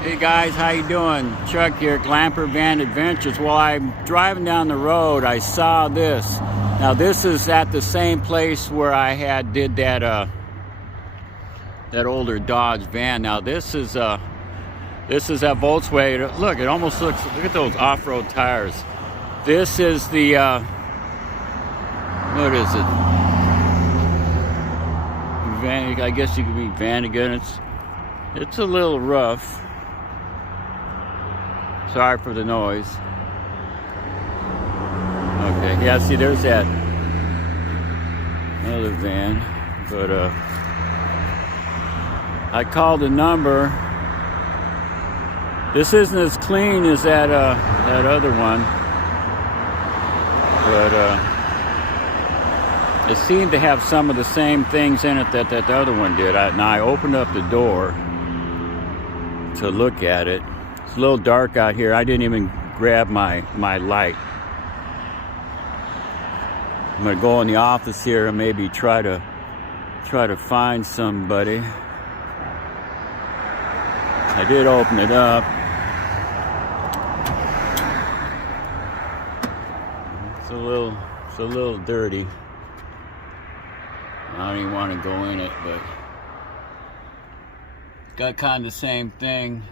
Hey guys, how you doing? Chuck here, Glamper Van Adventures. While I'm driving down the road, I saw this. Now this is at the same place where I did that older Dodge van. Now this is that Volkswagen. Look, it almost looks. Look at those off-road tires. This is the what is it? Van, I guess you could be Vanagon. It's a little rough. Sorry for the noise. Okay, yeah, see there's that other van. But I called the number. This isn't as clean as that other one. But it seemed to have some of the same things in it that the other one did. Now I opened up the door to look at it. It's a little dark out here. I didn't even grab my light. I'm gonna go in the office here and maybe try to find somebody. I did open it up. It's a little dirty. I don't even want to go in it, but it's got kind of the same thing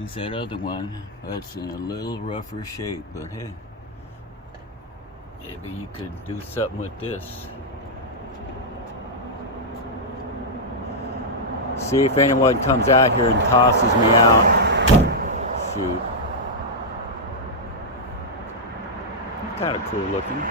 as that other one. That's in a little rougher shape, but hey, maybe you could do something with this. See if anyone comes out here and tosses me out. Shoot. Kind of cool looking.